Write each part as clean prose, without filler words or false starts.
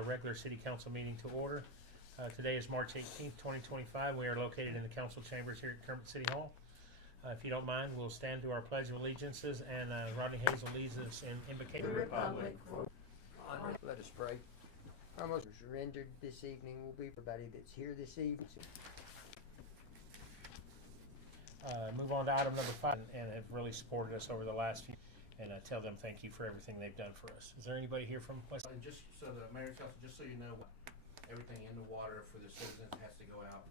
our regular city council meeting to order. Today is March 18th, 2025. We are located in the council chambers here at Kermit City Hall. If you don't mind, we'll stand to our Pledge of Allegiances, and Rodney Hazel leads us in invocation. The Republic. Let us pray. Our most rendered this evening will be for everybody that's here this evening. Move on to item number 5, and have really supported us over the last few, and tell them thank you for everything they've done for us. Is there anybody here from West? And just so the mayor's council, just so you know, everything in the water for the citizens has to go out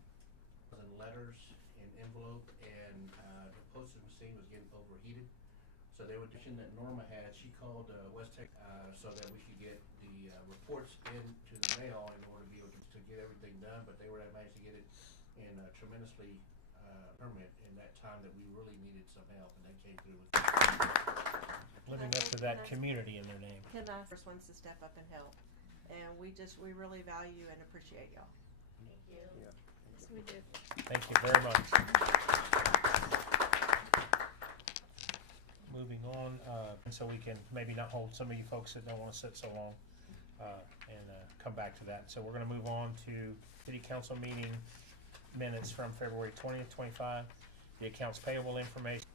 in letters, in envelope, and the postage machine was getting overheated. So they would that Norma had, she called West Tech so that we could get the reports into the mail in order to be able to get everything done, but they were managed to get it in a tremendously permit in that time that we really needed some help, and they came through with Living up to that community in their name. Can I first ones to step up and help, and we really value and appreciate y'all. Thank you. Yeah. Yes, we do. Thank you very much. Moving on, so we can maybe not hold some of you folks that don't want to sit so long, and come back to that. So we're going to move on to city council meeting minutes from February 20th, 25, the accounts payable information.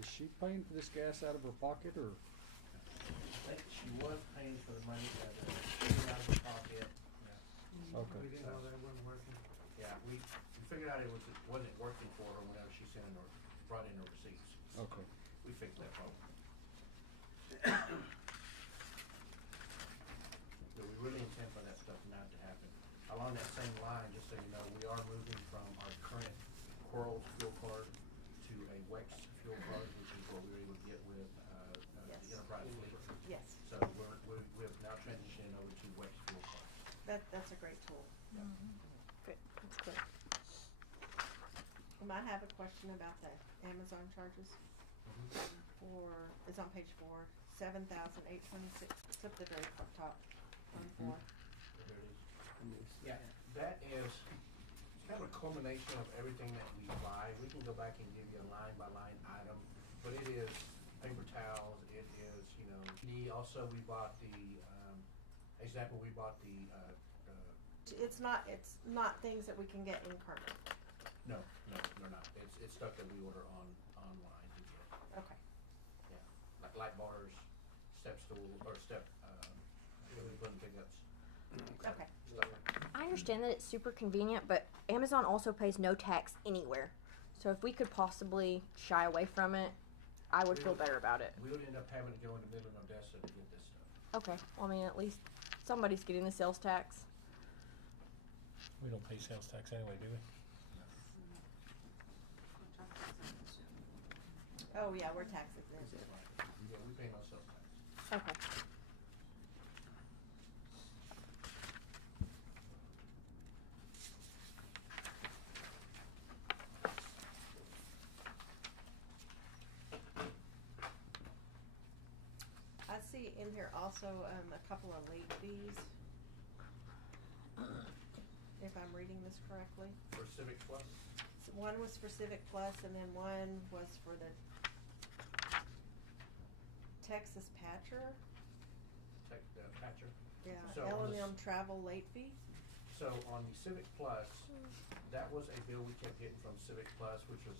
Is she paying for this gas out of her pocket, or? I think she was paying for the money that taken out of her pocket. Okay. We didn't know that wasn't working. Yeah, we figured out it wasn't working for her whenever she sent in her, brought in her receipts. Okay. We fixed that problem. But we really intend for that stuff not to happen. Along that same line, just so you know, we are moving from our current Quarles fuel card to a WEX fuel card, which is what we were able to get with Yes. the Enterprise fleet. Yes, So we have now transitioned over to WEX fuel card. that's a great tool. Good, that's good. I have a question about the Amazon charges it's on page 4, $7,826. It's up the very top, on 4. There it is. Yeah, that is kind of a culmination of everything that we buy. We can go back and give you a line by line item, but it is paper towels, it is, also we bought the, we bought the, It's not things that we can get in Kermit. no, they're not. It's stuff that we order online to get. Okay. Yeah, like light bars, step stool, or step, button pickups. Okay. Stuff like that. I understand that it's super convenient, but Amazon also pays no tax anywhere. So if we could possibly shy away from it, I would feel better about it. We would end up having to go into Midland, Odessa to get this stuff. Okay, well, I mean, at least somebody's getting the sales tax. We don't pay sales tax anyway, do we? Oh, yeah, we're tax exempt. Yeah, we pay no sales tax. Okay. I see in here also a couple of late fees. If I'm reading this correctly. For Civic Plus? So one was for Civic Plus, and then one was for the Texas Patcher. Patcher. Yeah, So on the L&M travel late fee. So on the Civic Plus, that was a bill we kept getting from Civic Plus, which was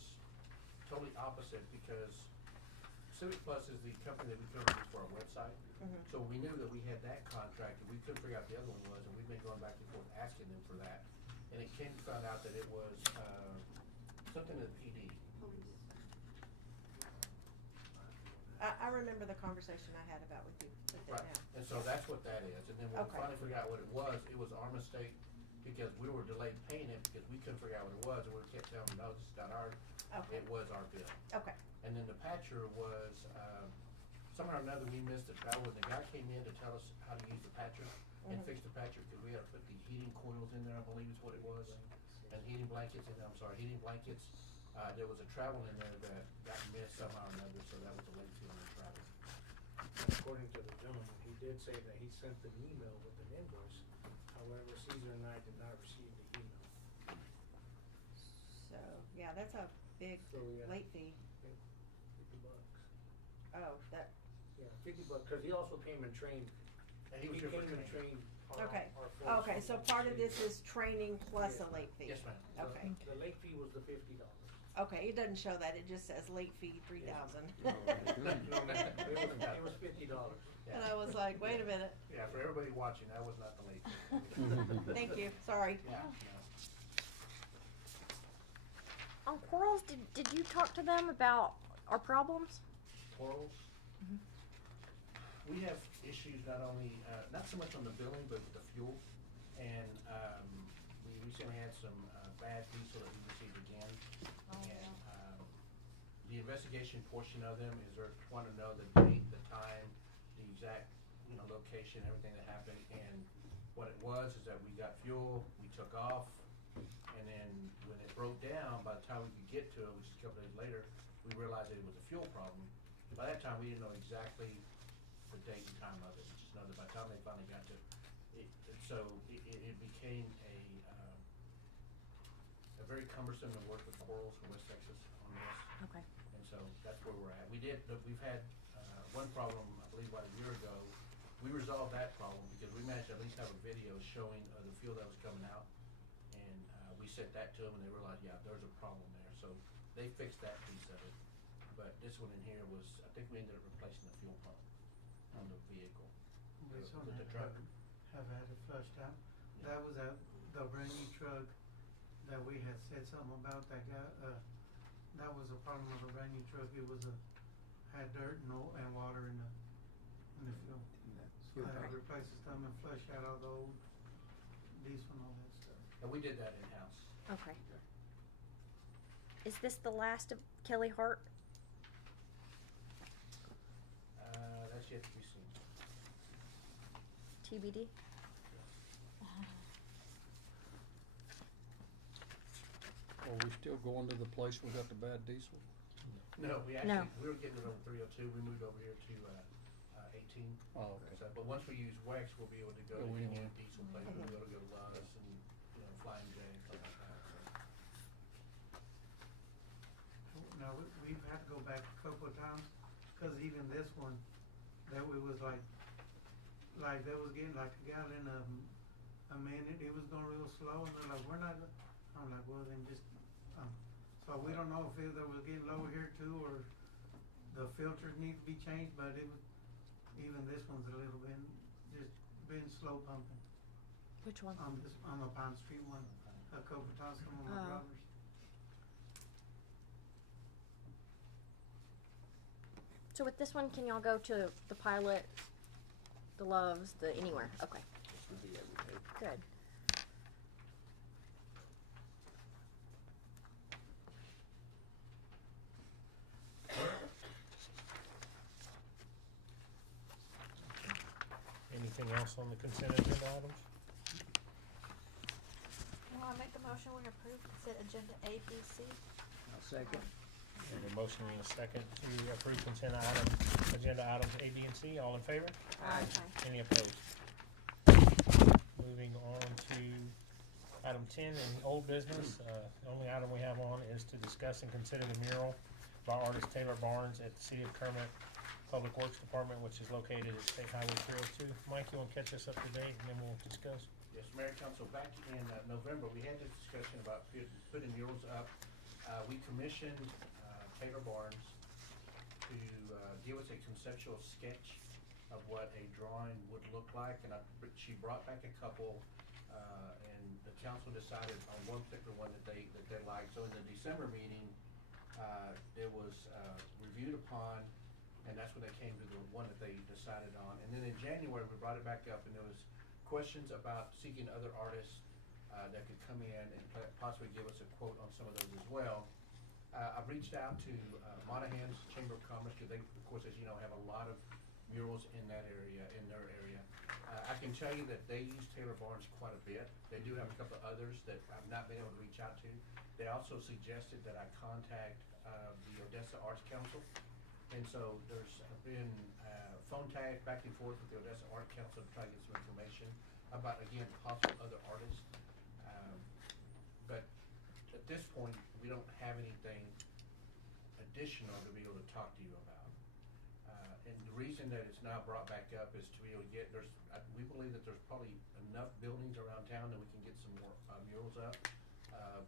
totally opposite because Civic Plus is the company that we currently use for our website. So we knew that we had that contract and we couldn't figure out the other one was, and we've been going back and forth asking them for that. And it came to find out that it was something to the PD. I remember the conversation I had about with it Right, now. and so that's what that is, and then when we Okay. finally figured out what it was our mistake, because we were delayed paying it because we couldn't figure out what it was, and we kept telling them, no, this is not ours, Okay, it was our bill. okay, And then the patcher was, somehow or another we missed it, that was, the guy came in to tell us how to use the patcher and fix the patcher, because we had to put the heating coils in there, I believe is what it was, and heating blankets, heating blankets. There was a travel in there that got missed somehow or another, so that was a late fee on the travel. According to the gentleman, he did say that he sent an email with an invoice. However, Caesar and I did not receive the email. so, yeah, that's a big So, yeah, late fee. $50. Oh, that, Yeah, $50, cause he also came and trained, And he he was here for came and training. trained okay, our folks okay, on so what part of we this see. is training plus Yes, a late fee. Yes, ma'am. Okay, The late fee was the $50. okay, it doesn't show that, it just says late fee 3,000. No, it was $50. And I was like, wait a minute, Yeah, for everybody watching, that was not the late fee. thank you, sorry. Yeah, no. On Corals, did you talk to them about our problems? Corals. We have issues not only, not so much on the billing, but with the fuel. And, we recently had some, bad diesel that we received again. And, the investigation portion of them is they're wanting to know the date, the time, the exact, location, everything that happened. And what it was is that we got fuel, we took off, and then when it broke down, by the time we could get to it, which is a couple days later, we realized that it was a fuel problem. By that time, we didn't know exactly the date and time of it. We just know that by the time they finally got to it, it became a very cumbersome to work with Corals from West Texas on this. Okay. And so that's where we're at. We've had, one problem, I believe about a year ago. We resolved that problem because we managed to at least have a video showing, the fuel that was coming out. And, we sent that to them and they realized, yeah, there's a problem there. So they fixed that piece of it. But this one in here was, I think we ended up replacing the fuel pump on the vehicle. We saw With the that truck. have had it flushed out. Yeah. That was the brand new truck that we had said something about that got, that was a problem with the brand new truck. It was had dirt and water in the fuel. So I had to replace the stuff and flush out all the old diesel and all that stuff. And we did that in-house. Okay. Is this the last of Kelly Hart? That's yet to be seen. TBD? Are we still going to the place we got the bad diesel? No, we No. actually, we were getting it over 302. We moved over here to, 18. Oh, okay. So, but once we use WEX, we'll be able to go Go to any anywhere. diesel place. We'll be able to go to Lotus and, Flying J and stuff like that, so. Now, we've had to go back a couple of times, cause even this one, that we was like they was getting like a gallon a minute, it was going real slow, and they're like, we're not, I'm like, well, then just, so we don't know if either was getting low here too, or the filters need to be changed, but it was, even this one's a little bit, just been slow pumping. Which one? On the Pine Street one, a couple of times, some of my Oh. brothers. So with this one, can y'all go to the Pilot, the Loves, the anywhere? Okay. This would be everything. Good. Anything else on the consent agenda items? Well, I make the motion, we approve consent agenda A, B, C. I'll second. We have a motion and a second to approve consent agenda items A, B, and C. All in favor? Aye. Any opposed? Moving on to item 10 in old business. The only item we have on is to discuss and consider the mural by artist Taylor Barnes at the City of Kermit Public Works Department, which is located at State Highway 302. Mike, you want to catch us up to date, and then we'll discuss? Yes, Mayor Council, back in November, we had this discussion about putting murals up. We commissioned Taylor Barnes to give us a conceptual sketch of what a drawing would look like, and she brought back a couple, and the council decided on one particular one that they liked. So in the December meeting, it was reviewed upon, and that's when they came to the one that they decided on. And then in January, we brought it back up, and there was questions about seeking other artists that could come in and possibly give us a quote on some of those as well. I've reached out to Monahan's Chamber of Commerce, because they, of course, as you know, have a lot of murals in that area, in their area. I can tell you that they use Taylor Barnes quite a bit. They do have a couple of others that I've not been able to reach out to. They also suggested that I contact the Odessa Arts Council. And so there's been phone tag back and forth with the Odessa Art Council to try to get some information about, again, possible other artists. But at this point, we don't have anything additional to be able to talk to you about. And the reason that it's now brought back up is to be able to get, we believe that there's probably enough buildings around town that we can get some more murals up.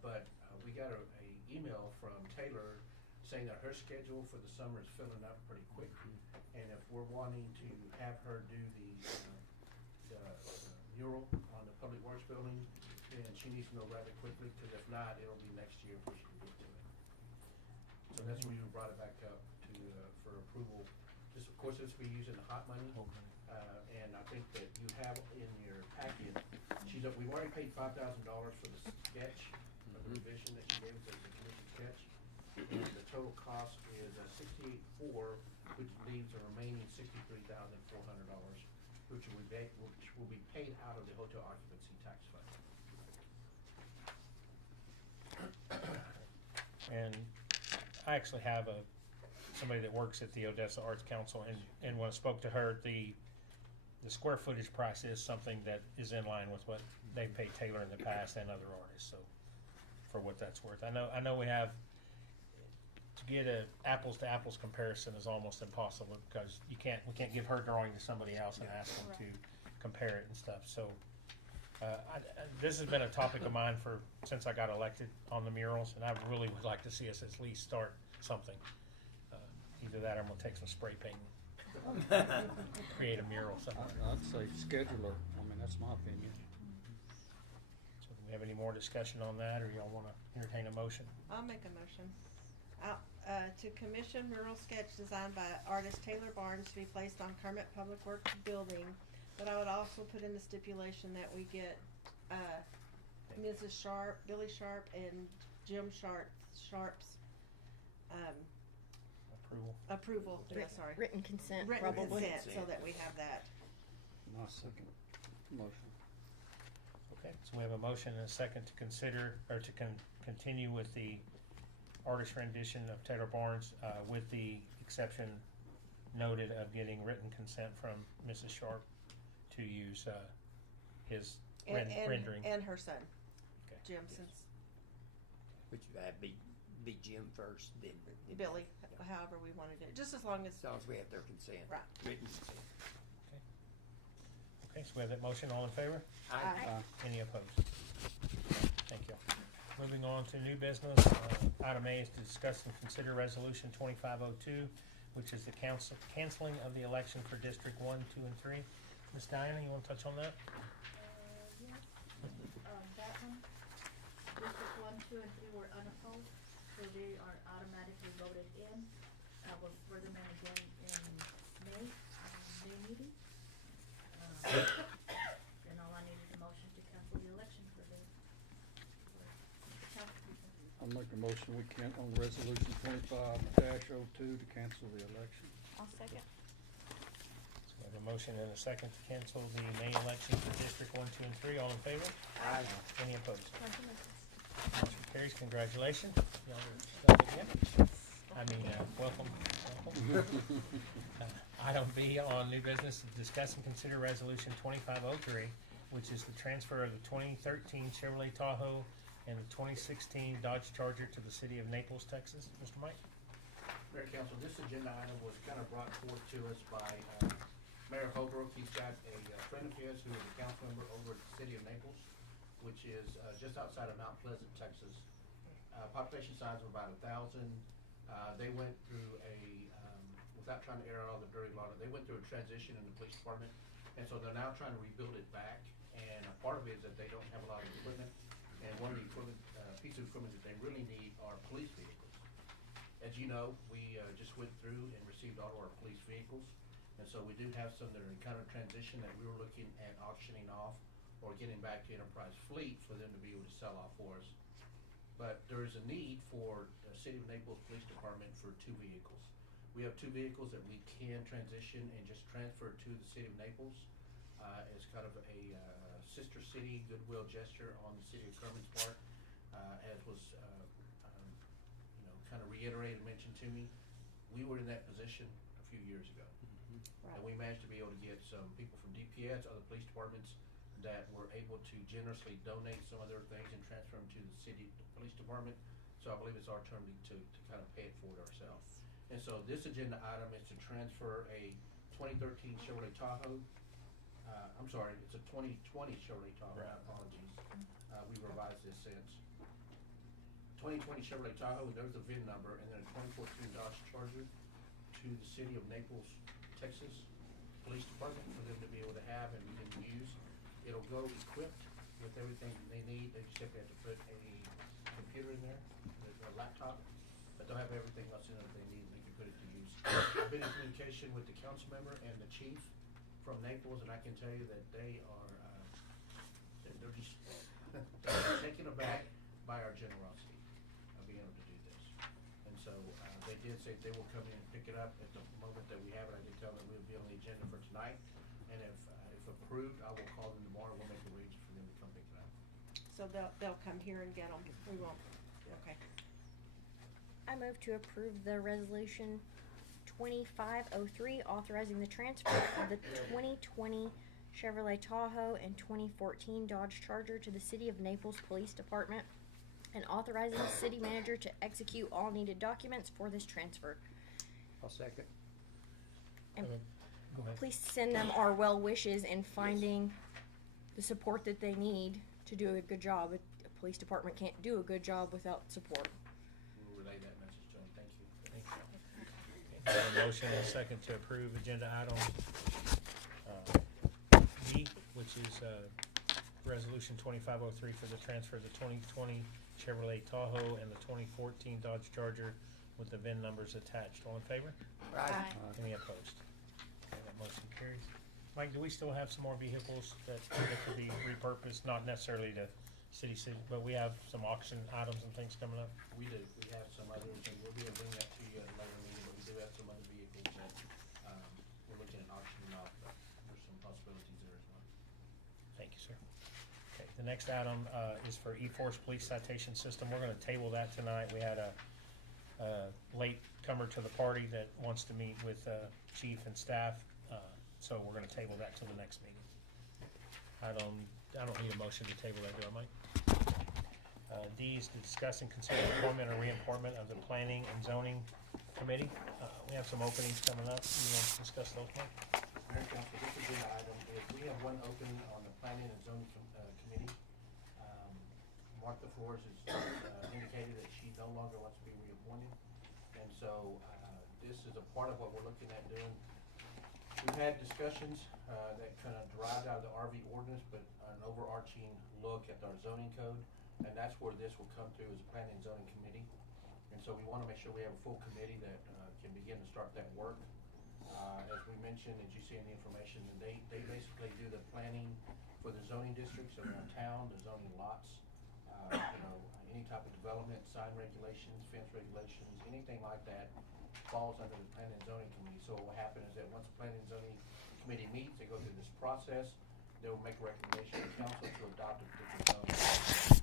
But we got a email from Taylor saying that her schedule for the summer is filling up pretty quickly. And if we're wanting to have her do the mural on the Public Works building, then she needs to know rather quickly, because if not, it'll be next year before she can get to it. So that's when we brought it back up to, for approval. This, of course, this will be using the hot money. And I think that you have in your packet, we've already paid $5,000 for the sketch, the revision that she gave us as a commission sketch. And the total cost is $68,400, which leaves the remaining $63,400, which will be paid out of the hotel occupancy tax fund. And I actually have somebody that works at the Odessa Arts Council, and when I spoke to her, the square footage price is something that is in line with what they've paid Taylor in the past and other artists, so for what that's worth. I know we have to get a apples to apples comparison is almost impossible, because we can't give her drawing to somebody else and ask them to compare it and stuff. So this has been a topic of mine since I got elected on the murals, and I really would like to see us at least start something. Either that or I'm gonna take some spray paint and create a mural somewhere. I'd say scheduler. I mean, that's my opinion. So do we have any more discussion on that, or y'all wanna entertain a motion? I'll make a motion. To commission mural sketch designed by artist Taylor Barnes to be placed on Kermit Public Works building, but I would also put in the stipulation that we get, Mrs. Sharp, Billy Sharp and Jim Sharp's, approval, sorry. Written consent, Written probably. consent, so that we have that. My second motion. Okay, so we have a motion and a second to consider, or to continue with the artist rendition of Taylor Barnes, with the exception noted of getting written consent from Mrs. Sharp to use his rendering. And her son, Okay. Jim, Yes. since Which that'd be Jim first, then Billy, however we wanted it, just as long as, as long as we have their consent. Right. Written consent. Okay, so we have that motion. All in favor? Aye. Any opposed? Thank you. Moving on to new business, item A is to discuss and consider resolution 2502, which is the canceling of the election for District 1, 2, and 3. Ms. Diana, you want to touch on that? Yes, that one, District 1, 2, and 3 were unopposed, so they are automatically voted in. I will swear them in again in May meeting. Then all I need is a motion to cancel the election for the council people. I'll make a motion, we can't, on resolution 25-02 to cancel the election. I'll second. So we have a motion and a second to cancel the May election for District 1, 2, and 3. All in favor? Aye. Any opposed? Congratulations. Motion carries. Congratulations. Y'all are up again. Welcome. Item B on new business, discuss and consider resolution 2503, which is the transfer of the 2013 Chevrolet Tahoe and the 2016 Dodge Charger to the city of Naples, Texas. Mr. Mike? Mayor Council, this agenda item was kind of brought forth to us by Mayor Holbrook. He's got a friend of his who is a council member over at the city of Naples, which is just outside of Mount Pleasant, Texas. Population size of about 1,000. They went through without trying to air out all the dirty water, they went through a transition in the police department, and so they're now trying to rebuild it back. And a part of it is that they don't have a lot of equipment, and one of the equipment, piece of equipment that they really need are police vehicles. As you know, we just went through and received all of our police vehicles, and so we do have some that are in kind of transition that we were looking at auctioning off or getting back to Enterprise Fleet for them to be able to sell off for us. But there is a need for the City of Naples Police Department for 2 vehicles. We have 2 vehicles that we can transition and just transfer to the City of Naples as kind of a sister city goodwill gesture on the City of Kermit's part, as was kind of reiterated and mentioned to me. We were in that position a few years ago. Right. And we managed to be able to get some people from DPS, other police departments, that were able to generously donate some of their things and transfer them to the city police department. So I believe it's our turn to kind of pay it forward ourselves. And so this agenda item is to transfer a 2013 Chevrolet Tahoe. I'm sorry, it's a 2020 Chevrolet Tahoe, my apologies. We revised this since. 2020 Chevrolet Tahoe, there's the VIN number, and then a 2014 Dodge Charger to the city of Naples, Texas Police Department for them to be able to have and we can use. It'll go equipped with everything they need. They just simply have to put a computer in there, a laptop, but they'll have everything else in it they need. They can put it to use. I've been in communication with the council member and the chief from Naples, and I can tell you that they are, they're just they're taken aback by our generosity of being able to do this. And so they did say they will come in and pick it up at the moment that we have it. I did tell them we'll be on the agenda for tonight, and if approved, I will call them tomorrow. We'll make arrangements for them to come pick it up. So they'll come here and get them, we won't, okay. I move to approve the resolution 2503 authorizing the transfer of the 2020 Chevrolet Tahoe and 2014 Dodge Charger to the City of Naples Police Department and authorizing the city manager to execute all needed documents for this transfer. I'll second. And Go ahead. please send them our well wishes in finding the support that they need to do a good job. A police department can't do a good job without support. We'll relay that message to them. Thank you. Thank you. Okay, we have a motion and a second to approve agenda item B, which is resolution 2503 for the transfer of the 2020 Chevrolet Tahoe and the 2014 Dodge Charger with the VIN numbers attached. All in favor? Aye. Any opposed? Okay, that motion carries. Mike, do we still have some more vehicles that could be repurposed, not necessarily to city, but we have some auction items and things coming up? We do. We have some others, and we'll be able to bring that to you at a later meeting, but we do have some other vehicles that we're looking at auctioning off, but there's some possibilities there as well. Thank you, sir. Okay, the next item is for eForce Police Citation System. We're gonna table that tonight. We had a late comer to the party that wants to meet with chief and staff, so we're gonna table that till the next meeting. I don't need a motion to table that, do I, Mike? D is to discuss and consider appointment or reappointment of the Planning and Zoning Committee. We have some openings coming up. You want to discuss those, Mike? Mayor Council, this agenda item is, we have one opening on the Planning and Zoning Committee. Martha Flores has indicated that she no longer wants to be reappointed. And so, this is a part of what we're looking at doing. We've had discussions that kind of derived out of the RV ordinance, but an overarching look at our zoning code. And that's where this will come through, as a Planning and Zoning Committee. And so we want to make sure we have a full committee that can begin to start that work. As we mentioned, as you see in the information, they basically do the planning for the zoning districts around town, the zoning lots, any type of development, sign regulations, fence regulations, anything like that falls under the Planning and Zoning Committee. So what will happen is that once the Planning and Zoning Committee meets, they go through this process, they will make a recommendation to council to adopt a particular zone,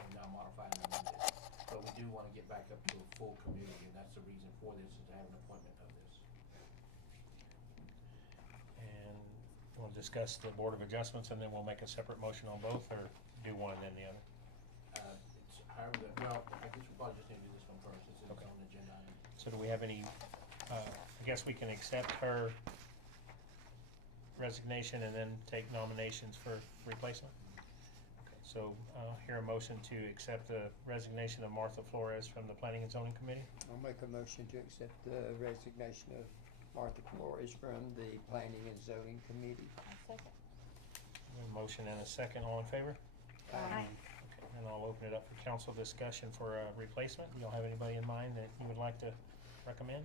and now modify and amend it. But we do want to get back up to a full committee, and that's the reason for this, is to have an appointment of this. And we'll discuss the Board of Adjustments, and then we'll make a separate motion on both, or do one and then the other? It's however, I guess we probably just need to do this one first, since it's Okay. on the agenda item. So do we have any, I guess we can accept her resignation and then take nominations for replacement? Okay, so I'll hear a motion to accept the resignation of Martha Flores from the Planning and Zoning Committee. I'll make a motion to accept the resignation of Martha Flores from the Planning and Zoning Committee. A motion and a second, all in favor? Aye. Okay, and I'll open it up for council discussion for a replacement. Do y'all have anybody in mind that you would like to recommend?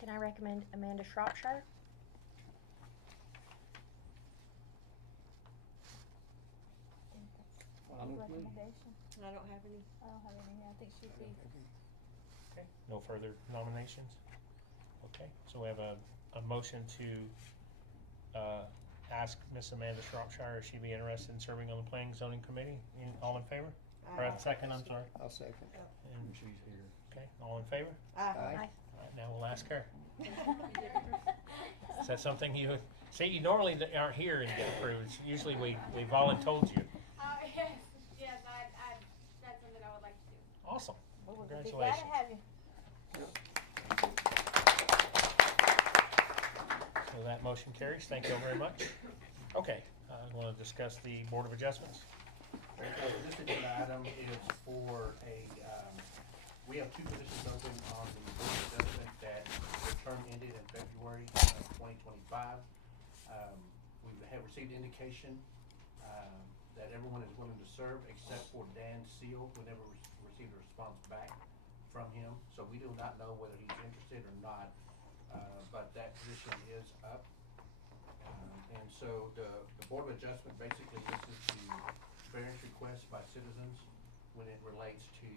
Can I recommend Amanda Shropshire? Fine with me. Recommendation? I don't have any. I don't have any, I think she'd be. Okay, no further nominations? Okay, so we have a motion to ask Miss Amanda Shropshire if she'd be interested in serving on the Planning and Zoning Committee. All in favor? Or Aye. second, I'm sorry. I'll second. And, And she's here. okay, all in favor? Aye. Aye. All right, now we'll ask her. Is that something you, see, you normally aren't here and get approved. Usually we voluntold you. Yes, I, that's something I would like Awesome. We would be glad to Congratulations. have you. So that motion carries. Thank you all very much. Okay, I want to discuss the Board of Adjustments. This agenda item is for we have two positions open on the Board of Adjustment that the term ended in February of 2025. We have received indication that everyone is willing to serve except for Dan Seal, who never received a response back from him. So we do not know whether he's interested or not, but that position is up. And so the Board of Adjustment basically listens to variance requests by citizens when it relates to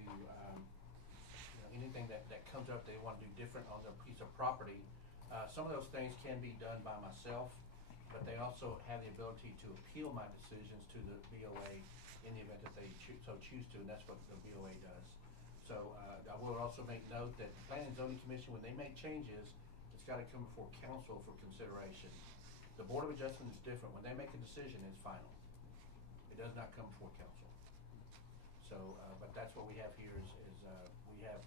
anything that comes up they want to do different on their piece of property. Some of those things can be done by myself, but they also have the ability to appeal my decisions to the BOA in the event that they choose to, and that's what the BOA does. So I will also make note that the Planning and Zoning Commission, when they make changes, it's got to come before council for consideration. The Board of Adjustment is different. When they make a decision, it's final. It does not come before council. So, but that's what we have here is we have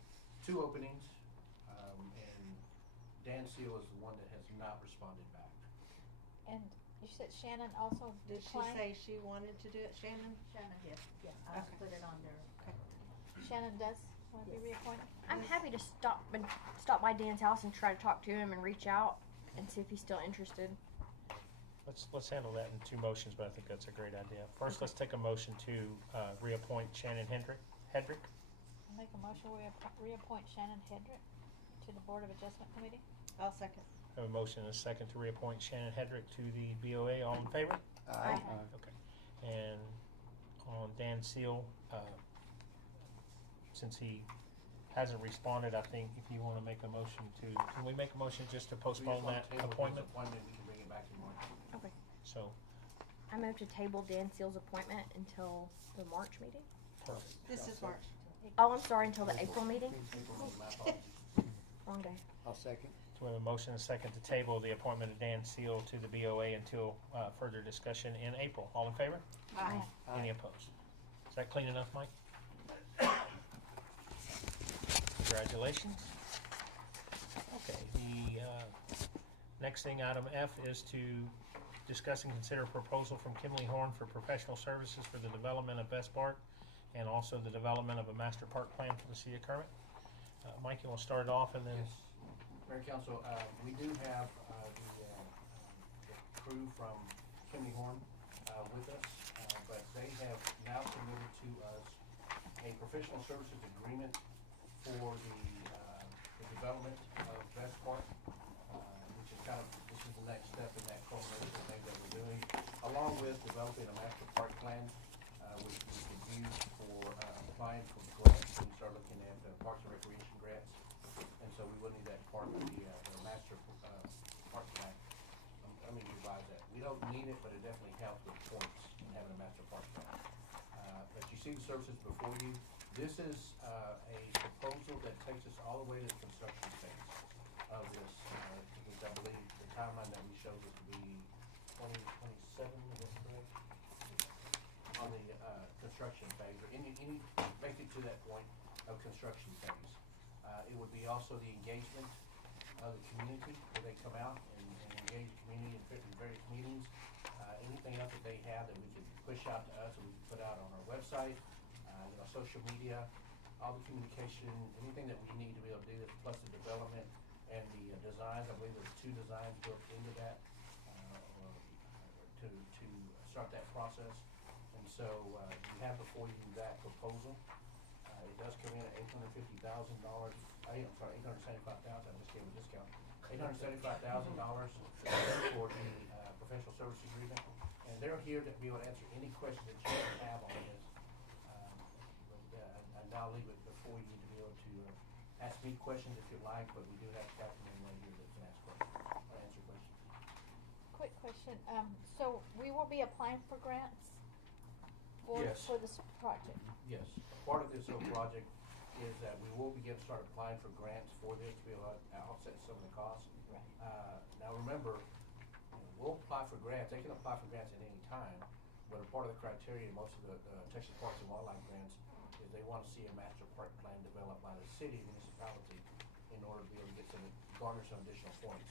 two openings, and Dan Seal is the one that has not responded back. And you said Shannon also Did she declined? say she wanted to do it, Shannon? Shannon, yes, I Okay. put it on there. Okay. Shannon does want to be reappointed? I'm happy to stop by Dan's house and try to talk to him and reach out and see if he's still interested. Let's handle that in two motions, but I think that's a great idea. First, let's take a motion to reappoint Shannon Hedrick. I'll make a motion, we reappoint Shannon Hedrick to the Board of Adjustment Committee. I'll second. Have a motion and a second to reappoint Shannon Hedrick to the BOA. All in favor? Aye. Okay. And on Dan Seal, since he hasn't responded, I think if you want to make a motion to, can we make a motion just to We just postpone want that to table his appointment? appointment, we can bring it back in March. Okay. So, I move to table Dan Seal's appointment until the March meeting. perfect. This is March. Oh, I'm sorry, until the April meeting? My apologies. Wrong day. I'll second. So we have a motion and a second to table the appointment of Dan Seal to the BOA until further discussion in April. All in favor? Aye. Any opposed? Is that clean enough, Mike? Congratulations. Okay, the next thing, item F, is to discuss and consider a proposal from Kimley Horn for professional services for the development of Best Park and also the development of a master park plan for the city of Kermit. Mike, you want to start it off and then? Yes. Mayor and Council, we do have the crew from Kimley Horn with us, but they have now submitted to us a professional services agreement for the development of Best Park, which is this is the next step in that culmination thing that we're doing, along with developing a master park plan, which we could use for applying for grants when we start looking at Parks and Recreation grants. And so we will need that part of the master park plan. Let me revise that. We don't need it, but it definitely helps with points in having a master park plan. But you see the services before you. This is a proposal that takes us all the way to the construction phase of this, which I believe the timeline that we showed was to be 2027, is that correct? On the construction phase, or any basically to that point of construction phase. It would be also the engagement of the community, where they come out and engage the community in various meetings. Anything else that they have that we could push out to us, and we can put out on our website, social media, all the communication, anything that we need to be able to do this, plus the development and the designs. I believe there's 2 designs built into that to start that process. And so you have before you that proposal. It does come in at $850,000. I'm sorry, $875,000. I just gave a discount. $875,000 for the professional service agreement, and they're here to be able to answer any questions that you may have on this. And I'll leave it before you to be able to ask me questions if you like, but we do have Captain right here that can ask questions or answer questions. Quick question, so we will be applying for grants Yes. for this project? Yes, part of this whole project is that we will start applying for grants for this to be able to offset some of the costs. Right. Now remember, we'll apply for grants. They can apply for grants at any time, but a part of the criteria, most of the Texas Parks and Wildlife grants, is they wanna see a master park plan developed by the city municipality in order to be able to get some, garner some additional points.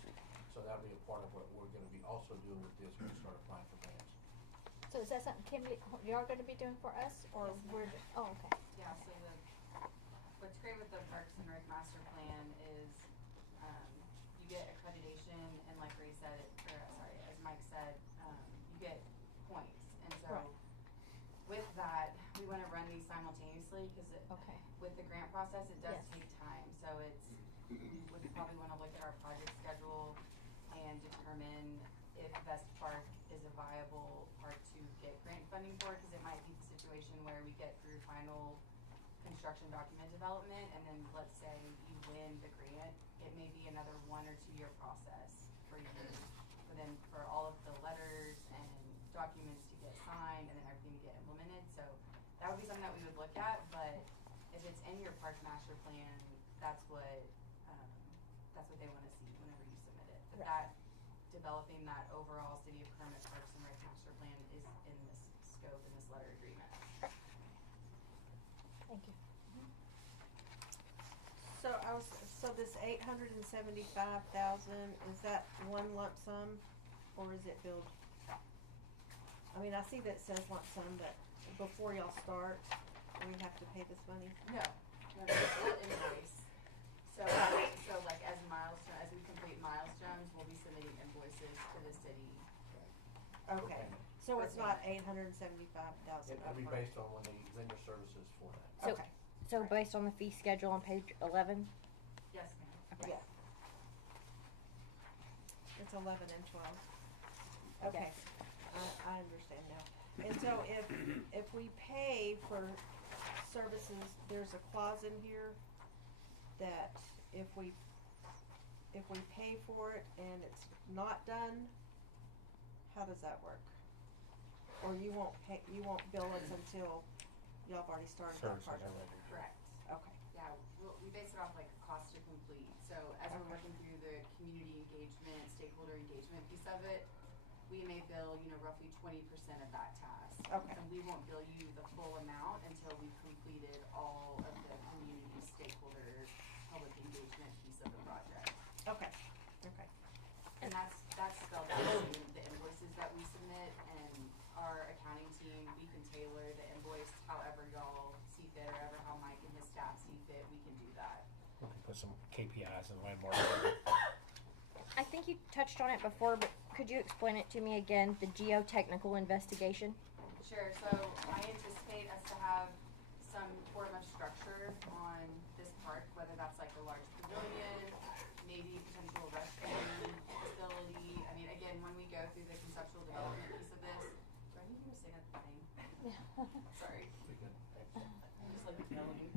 So that'll be a part of what we're gonna be also doing with this when we start applying for grants. So is that something Kimberly, you're gonna be doing for us, or Yes, ma'am. we're, oh, okay. Yeah, so what's great with the Parks and Rec Master Plan is, you get accreditation, and like Ray said, as Mike said, you get points. And so, Right. with that, we wanna run these simultaneously, cause Okay. with the grant process, it does Yes. take time. So we would probably wanna look at our project schedule and determine if Vest Park is a viable park to get grant funding for, cause it might be the situation where we get through final construction document development, and then let's say you win the grant, it may be another 1 or 2 year process for you, for all of the letters and documents to get signed, and then everything to get implemented. So that would be something that we would look at, but if it's in your park master plan, that's what they wanna see whenever you submit it. But Right. that, developing that overall City of Kermit Parks and Rec master plan is in this scope, in this letter agreement. Thank you. So this 875,000, is that one lump sum, or is it billed? I mean, I see that it says lump sum, but before y'all start, we have to pay this money? No, we'll invoice. So like as we complete milestones, we'll be submitting invoices to the city. Okay, so it's not 875,000 It'll be upfront? based on when they render services for that. So, Okay, so based on the fee schedule on page 11? Yes, ma'am. Okay. yeah. It's 11 and 12. Okay, I understand now. And so if we pay for services, there's a clause in here that if we pay for it and it's not done, how does that work? Or you won't bill us until y'all have already started that Services project? are ready. Correct. Okay, Yeah, we base it off like cost to complete. So as we're Okay. working through the community engagement, stakeholder engagement piece of it, we may bill, roughly 20% of that task. Okay. And we won't bill you the full amount until we've completed all of the community stakeholder public engagement piece of the project. okay. And that's spelled out in the invoices that we submit, and our accounting team, we can tailor the invoice however y'all see fit, or ever how Mike and his staff see fit, we can do that. We can put some KPIs and landmarks. I think you touched on it before, but could you explain it to me again, the geotechnical investigation? Sure, so I anticipate us to have some form of structure on this park, whether that's like a large pavilion, maybe potential restroom facility. I mean, again, when we go through the conceptual development piece of this, do I need you to say that thing? Sorry. We can- I'm just like yelling.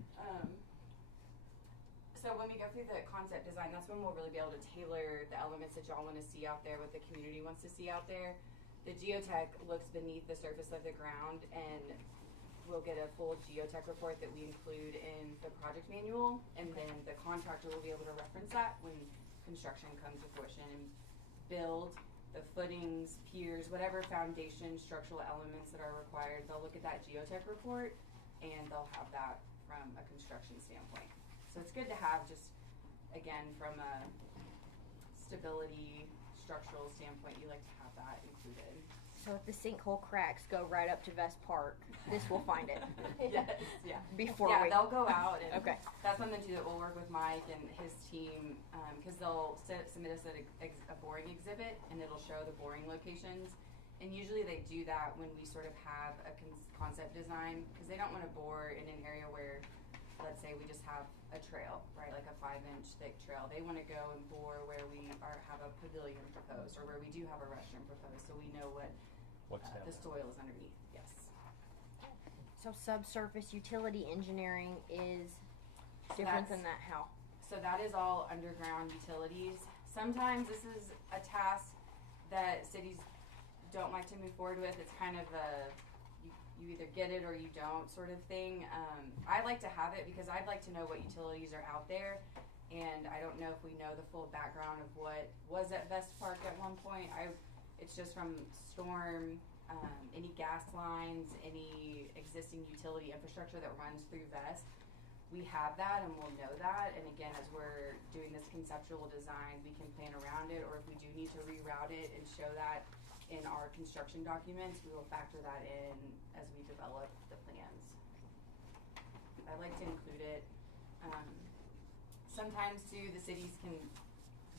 So when we go through the concept design, that's when we'll really be able to tailor the elements that y'all want to see out there, what the community wants to see out there. The geotech looks beneath the surface of the ground, and we'll get a full geotech report that we include in the project manual, and then the contractor will be able to reference that when construction comes to fruition and build the footings, piers, whatever foundation structural elements that are required. They'll look at that geotech report, and they'll have that from a construction standpoint. So it's good to have, just again, from a stability structural standpoint, you like to have that included. So if the sinkhole cracks go right up to Vest Park, this will find it. Yes, yeah. Before Yeah, we. they'll go out, and Okay. that's something too that we'll work with Mike and his team, because they'll submit us a boring exhibit, and it'll show the boring locations. And usually they do that when we sort of have a concept design, because they don't want to bore in an area where, let's say we just have a trail, right, like a 5-inch thick trail. They want to go and bore where we have a pavilion proposed, or where we do have a restroom proposed, so we know What's down the there? soil is underneath. Yes. So subsurface utility engineering is So different that's- than that, how? So that is all underground utilities. Sometimes this is a task that cities don't like to move forward with. It's kind of you either get it or you don't sort of thing. I like to have it because I'd like to know what utilities are out there, and I don't know if we know the full background of what was at Vest Park at one point. It's just from storm any gas lines, any existing utility infrastructure that runs through VEST. We have that and we'll know that, and again, as we're doing this conceptual design, we can plan around it, or if we do need to reroute it and show that in our construction documents, we will factor that in as we develop the plans. I like to include it. Sometimes too, the cities can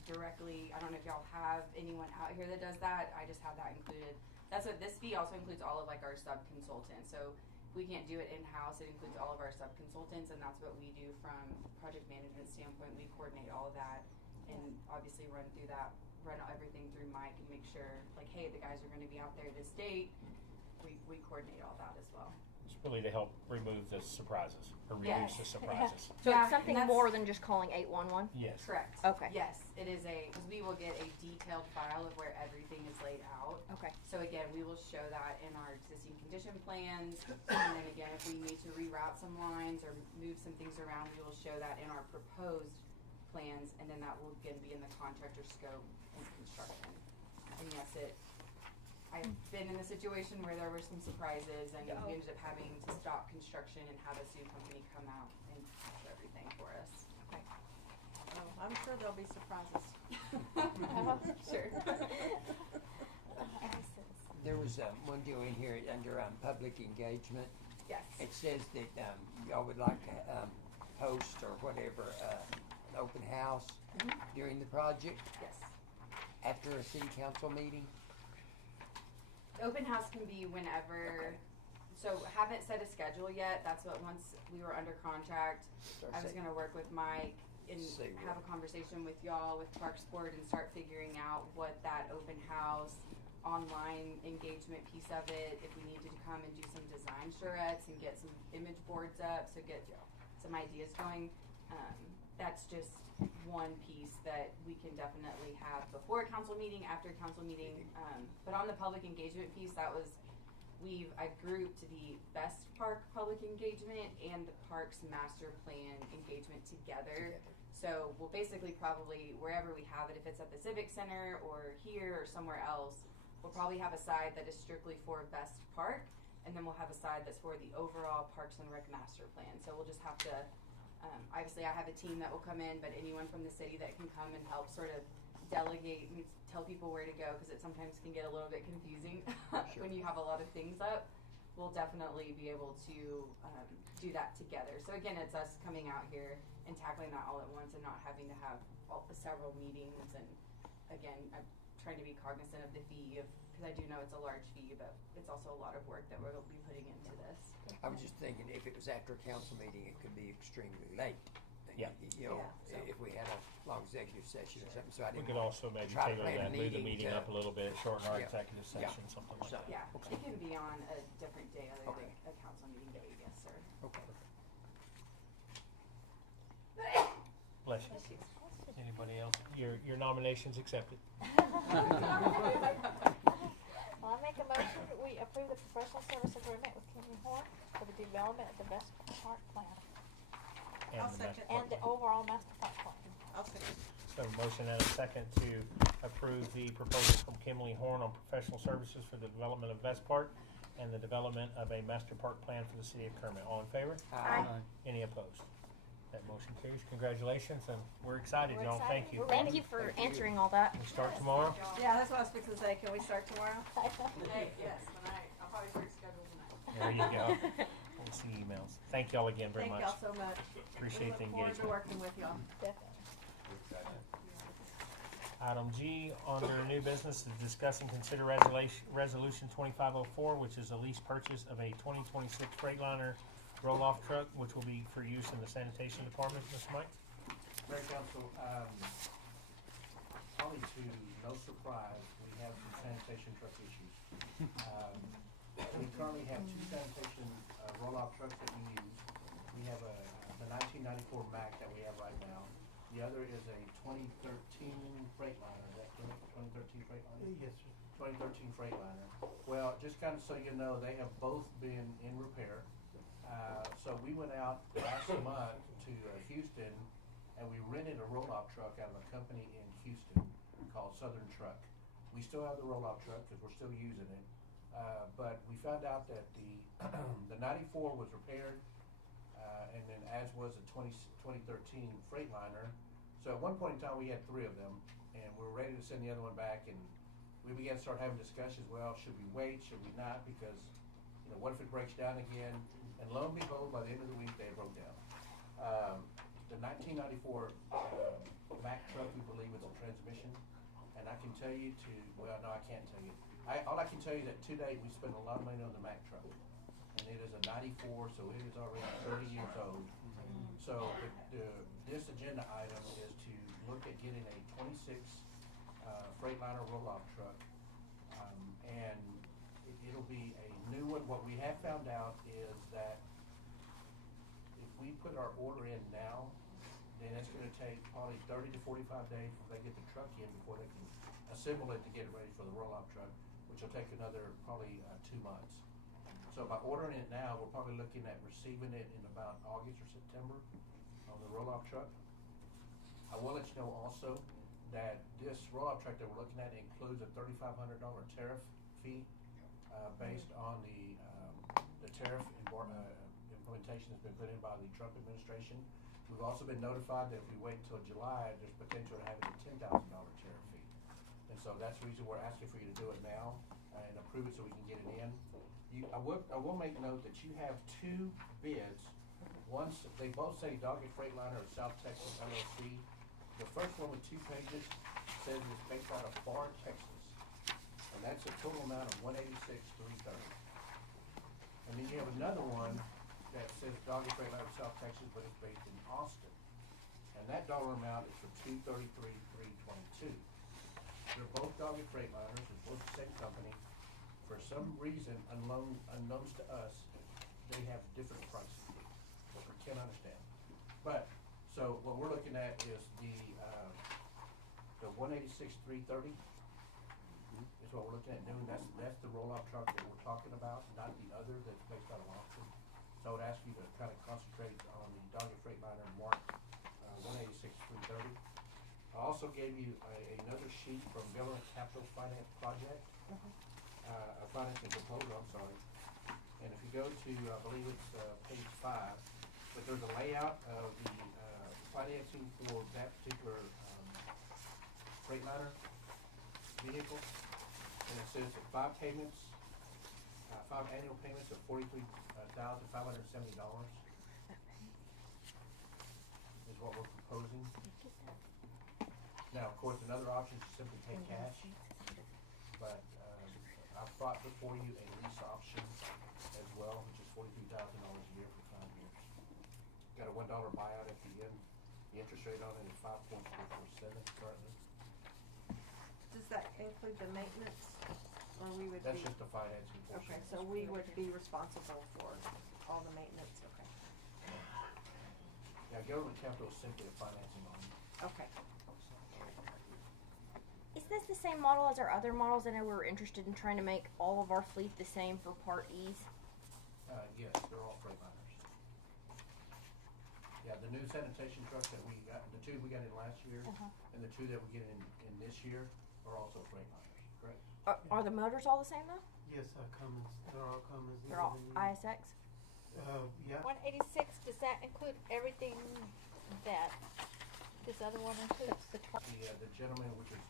directly, I don't know if y'all have anyone out here that does that, I just have that included. That's what, this fee also includes all of like our sub-consultants, so if we can't do it in-house, it includes all of our sub-consultants, and that's what we do from project management standpoint. We coordinate all of that and obviously run everything through Mike and make sure, like, hey, the guys are gonna be out there this date. We coordinate all that as well. It's really to help remove the surprises, or reduce the surprises. So Yeah, it's something and that's- more than just calling 811? Yes. Correct. Okay. Yes, it is because we will get a detailed file of where everything is laid out. Okay. So again, we will show that in our existing condition plans, and then again, if we need to reroute some lines or move some things around, we will show that in our proposed plans, and then that will again be in the contractor scope and construction. And yes, I've been in a situation where there were some surprises, and we ended up having to stop construction and have a zoo company come out and patch everything for us. Oh, I'm sure there'll be surprises. Sure. There was one deal in here under public engagement. Yes. It says that y'all would like to host or whatever an open house during the project Yes. after a city council meeting. Open house can be whenever, so haven't set a schedule yet. That's what, once we were under contract, I was gonna work with Mike and Say have a conversation with y'all, with Parks Board, and start figuring out what that open house online engagement piece of it, if we need to come and do some design charrettes and get some image boards up, so get some ideas going. That's just one piece that we can definitely have before a council meeting, after a council meeting. But on the public engagement piece, I've grouped the Best Park public engagement and the Parks Master Plan engagement together. So we'll basically probably, wherever we have it, if it's at the Civic Center or here or somewhere else, we'll probably have a side that is strictly for Best Park, and then we'll have a side that's for the overall Parks and Rec Master Plan. So we'll just have to, obviously I have a team that will come in, but anyone from the city that can come and help sort of delegate and tell people where to go, because it sometimes can get a little bit confusing when you have a lot of things up. We'll definitely be able to do that together. So again, it's us coming out here and tackling that all at once and not having to have several meetings. And again, I'm trying to be cognizant of the fee, because I do know it's a large fee, but it's also a lot of work that we'll be putting into this. I was just thinking if it was after a council meeting, it could be extremely late. Yeah. You know, Yeah. if we had a long executive session or something, so I We didn't. could also maybe try to tailor plan a that, move the meeting meeting to- up a little bit, shorten our Yeah. executive Yeah. session, something like that. Yeah, Okay. it can be on a different day other Okay. than a council meeting day, yes, sir. Okay. Bless you. Anybody else? Your nomination's accepted. Well, I make a motion that we approve the professional service agreement with Kimley Horn for the development of the Best Park Plan And I'll the second. master and the overall master park plan. I'll second. So a motion and a second to approve the proposal from Kimley Horn on professional services for the development of Best Park and the development of a master park plan for the city of Kermit. All in favor? Aye. Any opposed? That motion carries. Congratulations, and we're excited, We're y'all. excited. Thank you. We're Thank you for answering all that. We start tomorrow? Yeah, that's what I was fixing to say. Can we start tomorrow? Hey, yes, tonight, I'll probably start schedule tonight. There you go. We'll see emails. Thank y'all again very Thank much. y'all so much. Appreciate the We look forward to engagement. working with y'all. Definitely. Item G, under new business, is discuss and consider resolution 2504, which is a lease purchase of a 2026 Freightliner roll-off truck, which will be for use in the sanitation department. Mr. Mike? Mayor Council, probably to no surprise, we have some sanitation truck issues. We currently have two sanitation roll-off trucks that we use. We have the 1994 Mack that we have right now. The other is a 2013 Freightliner. Is that correct? 2013 Freightliner? Yes, sir. 2013 Freightliner. Well, just kind of so you know, they have both been in repair. So we went out last month to Houston, and we rented a roll-off truck out of a company in Houston called Southern Truck. We still have the roll-off truck because we're still using it. But we found out that the 94 was repaired, and then as was the 2013 Freightliner. So at one point in time, we had 3 of them, and we were ready to send the other one back, and we began to start having discussions, well, should we wait, should we not, because, you know, what if it breaks down again? And lo and behold, by the end of the week, they broke down. The 1994 Mack truck, we believe, is a transmission, and I can tell you well, no, I can't tell you. All I can tell you that to date, we spent a lot of money on the Mack truck, and it is a 94, so it is already 30 years old. So this agenda item is to look at getting a 26 Freightliner roll-off truck, and it'll be a new one. What we have found out is that if we put our order in now, then it's going to take probably 30 to 45 days before they get the truck in before they can assemble it to get it ready for the roll-off truck, which will take another probably 2 months. So by ordering it now, we're probably looking at receiving it in about August or September on the roll-off truck. I will let you know also that this roll-off truck that we're looking at includes a $3,500 tariff fee based on the tariff implementation that's been put in by the Trump administration. We've also been notified that if we wait until July, there's potential to having a $10,000 tariff fee. And so that's the reason we're asking for you to do it now and approve it so we can get it in. I will make note that you have 2 bids. They both say Doggett Freightliner of South Texas LLC. The first one with 2 pages says it's based out of Pharr, Texas, and that's a total amount of $186,330. And then you have another one that says Doggett Freightliner of South Texas, but it's based in Austin, and that dollar amount is for $233,322. They're both Doggett Freightliners. They're both the same company. For some reason, unknowns to us, they have different prices, which we can't understand. But, so what we're looking at is the $186,330 is what we're looking at doing. That's the roll-off truck that we're talking about, not the other that's based out of Austin. So I would ask you to kind of concentrate on the Doggett Freightliner mark, $186,330. I also gave you another sheet from Village Capital Finance Project. A financing proposal, I'm sorry. And if you go to, I believe it's page 5, but there's a layout of the financing for that particular Freightliner vehicle. And it says that 5 payments, 5 annual payments of $43,570 is what we're proposing. Now, of course, another option is to simply pay cash, but I've brought before you a lease option as well, which is $43,000 a year for 5 years. Got a $1 buyout at the end. The interest rate on it is 5.447 currently. Does that include the maintenance, or we would That's be? just the financing portion. Okay, so we would be responsible for all the maintenance, okay. Yeah, government capital is simply a financing loan. Okay. Is this the same model as our other models? I know we were interested in trying to make all of our fleet the same for Part E's. Yes, they're all Freightliners. Yeah, the new sanitation trucks that we got, the 2 we got in last year, and the 2 that we're getting in this year are also Freightliners, correct? Are the motors all the same though? Yes, Cummins, they're all Cummins. They're all ISX? Yeah. 186, does that include everything that this other one includes? The gentleman, which is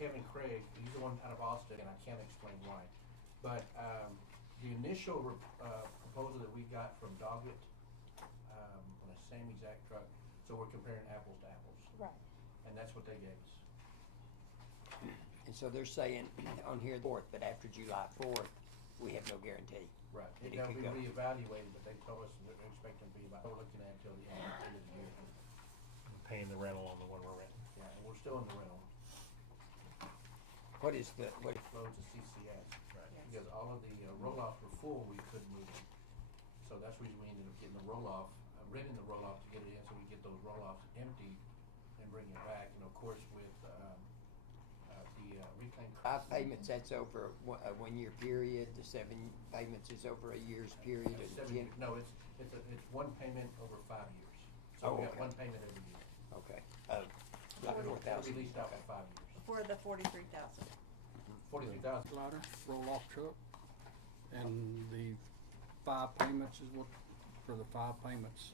Kevin Craig, he's the one out of Austin, and I can't explain why. But the initial proposal that we got from Doggett on the same exact truck, so we're comparing apples to apples. Right. And that's what they gave us. And so they're saying on here 4th, but after July 4th, we have no guarantee. Right. That it They'll could be go. reevaluated, but they told us that they're expecting to be about, we're looking at until the end of the year. Paying the rental on the one we're renting. Yeah, and we're still in the rental. What is the, what, Loads of CCS. Right. Because all of the roll-offs were full, we couldn't move them. So that's the reason we ended up getting the roll-off, renting the roll-off to get it in, so we get those roll-offs empty and bring it back. And of course, with the reclaimed. 5 payments, that's over a 1-year period, the 7 payments is over a year's period. or 7 10 years. No, it's 1 payment over 5 years. Oh, So we got okay. 1 payment every year. Okay, like It'll 4,000. be leased out Okay. for 5 years. For the 43,000. 43,000. Ladder, roll-off truck, and the 5 payments is what, for the 5 payments.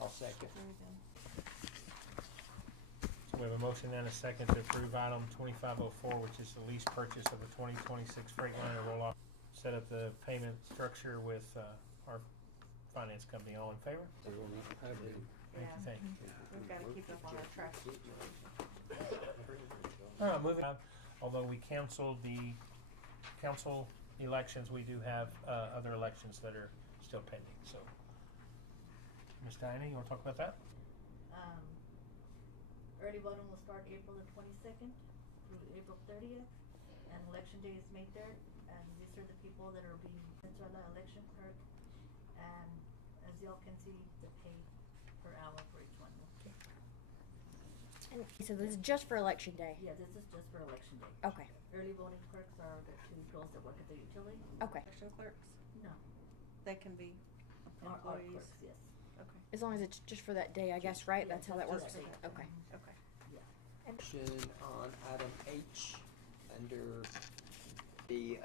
I'll second. So we have a motion and a second to approve item 2504, which is the lease purchase of a 2026 Freightliner roll-off. Set up the payment structure with our finance company. All in favor? We're gonna have the Thank you. We've gotta keep up on our track situation. All right, moving on. Although we canceled the council elections, we do have other elections that are still pending, so. Ms. Diana, you wanna talk about that? Early voting will start April the 22nd through April 30th, and election day is May 3rd. And these are the people that are being sent to the election clerk. And as y'all can see, the pay per hour for each one. And so this is just for election day. Yeah, this is just for election day. Okay. Early voting clerks are the 2 girls that work at the utility. Okay. Election clerks, No, they can be our employees. clerks, yes. Okay, As long as it's just for that day, I guess, right? Yeah, That's how that just works. for that day. Okay. okay. Motion on item H under the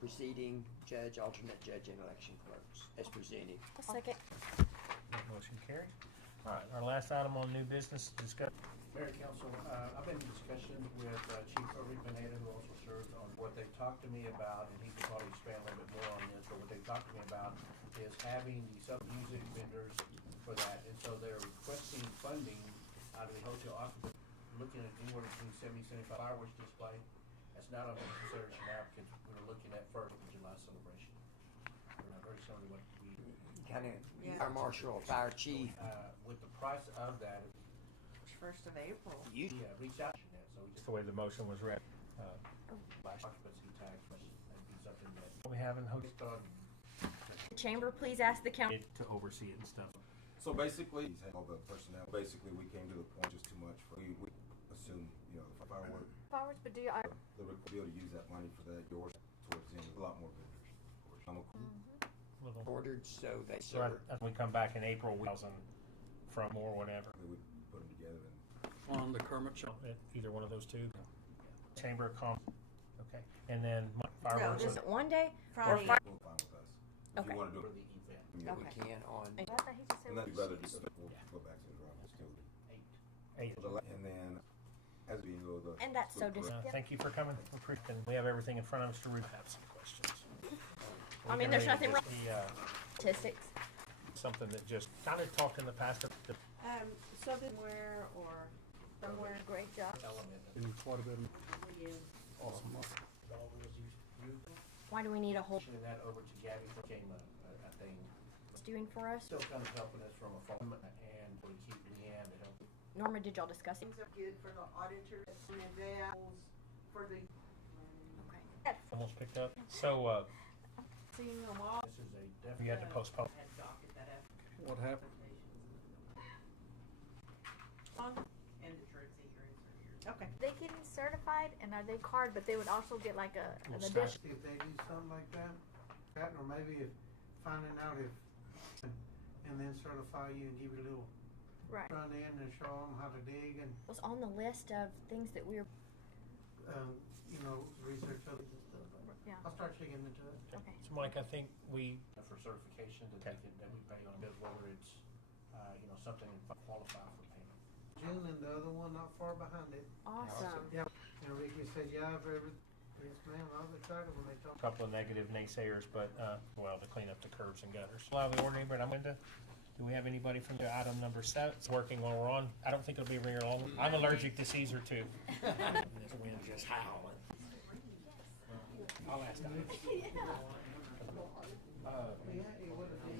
preceding judge, alternate judge, and election clerks as presented. A second. That motion carries. All right, our last item on new business discuss. Mayor and Council, I've been in discussion with Chief Irving Pineda, who also serves on what they've talked to me about, and he can probably expand a little bit more on this, but what they've talked to me about is having the sub-music vendors for that, and so they're requesting funding out of the hotel occupancy, looking at anywhere between 70-75 fireworks display. That's not under consideration now, because we were looking at first of July celebration. We're not very sure what we. Kind of, Yeah. our marshal, fire chief, With the price of that, First of April. you, reach out to that, so we Just just, the way the motion was read. last occupancy tax, that'd be something that, We haven't hosted based on Chamber, please ask the council. it to oversee it and stuff. So basically, he's had all the personnel. Basically, we came to the point just too much. We assume, you know, the firework, Flowers, but do you, the we'll be able to use that money for that yours towards the end. A lot more vendors. Little. ordered, so they So serve. as we come back in April, 1,000 from or whatever. We would put them together on the Kermit show. Either one of those two. Chamber of Commerce. Okay, and then No, fireworks. Is it one day? Friday. Or and fine with us. If Okay. you want to do for it, the event. I mean, We Okay. can on, I thought he just said. unless you'd rather just, we'll go back to the drivers too. 8. And then, as we go, the. And that's so the- Thank you for coming. And we have everything in front of us to have some questions. I mean, there's nothing wrong. The, Statistics. something that just kind of talked in the past. So then where or somewhere. Great job. Element. And quite a bit of awesome. Why do we need a whole Pushing that over to Gabby became a thing. doing for us? Still kind of helping us from afar, and we keep Leanne to help. Norma, did y'all discuss it? Things are good for the auditors and they for the. Okay. almost picked up. So Seeing them all. This is a we definite. had to postpone. Had docket that after What happened? and the truancy hearings are here. Okay. They getting certified and are they card, but they would also get like an Little addition. See if they do something like that, or maybe if finding out if, and then certify you and give you a little Right. run in and show them how to dig and, Was on the list of things that we were. you know, research others and stuff like that. Yeah. I'll start checking into it. Okay. So Mike, I think we For certification that that we pay on, whether it's, something to qualify for payment. June and the other one not far behind it. Awesome. Yeah, and Ricky said, yeah, yes ma'am, I was excited when they told a couple of negative naysayers, but well, to clean up the curbs and gutters. Allow the ordinary, but I'm going to. Do we have anybody from the item number 7? It's working while we're on. I don't think it'll be very long. I'm allergic to Caesar too. This wind just howling. I'll ask that. Yeah, it would have been.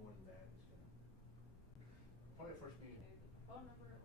More than that, it's gonna. Probably the first meeting. Yeah, oh, that's right.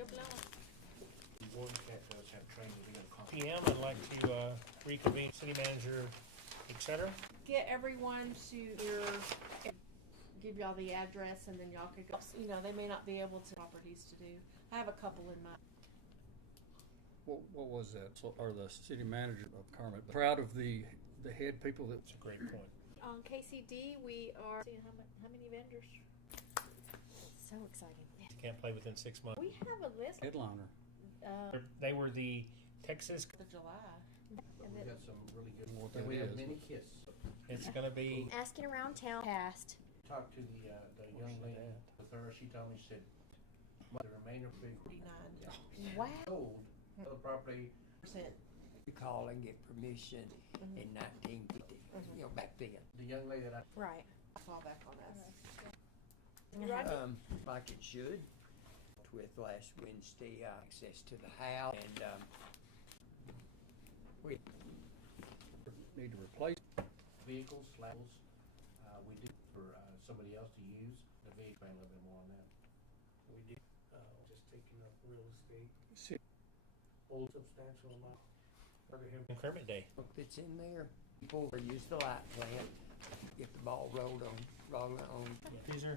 still blowing. Warden Cat does have training, we gotta call. PM, I'd like to reconvene city manager, et cetera. Get everyone to your, give y'all the address and then y'all could go, you know, they may not be able to properties to do. I have a couple in mind. What was that? Or the city manager of Kermit, proud of the head people that. It's a great point. On KCD, we are seeing how many vendors? So exciting. Can't play within 6 months. We have a list. Headliner. They were the Texas, The July. But we got some really good, What and that we have is. many kids. it's gonna be, Asking around town past. Talked to the young lady with her, she told me, she said, the remainder of the 49%. Wow. sold the property. You call and get permission in 1950, you know, back then. The young lady that I Right. Fall back on us. Right. Like it should. With last Wednesday, access to the house, and we Need to replace. vehicles, levels, we did for somebody else to use, the vehicle, a little bit more on that. We did, just taking up real estate, Si- old substantial amount. Rather him Kermit Day. book that's in there. People use the light plant, get the ball rolling on. These are,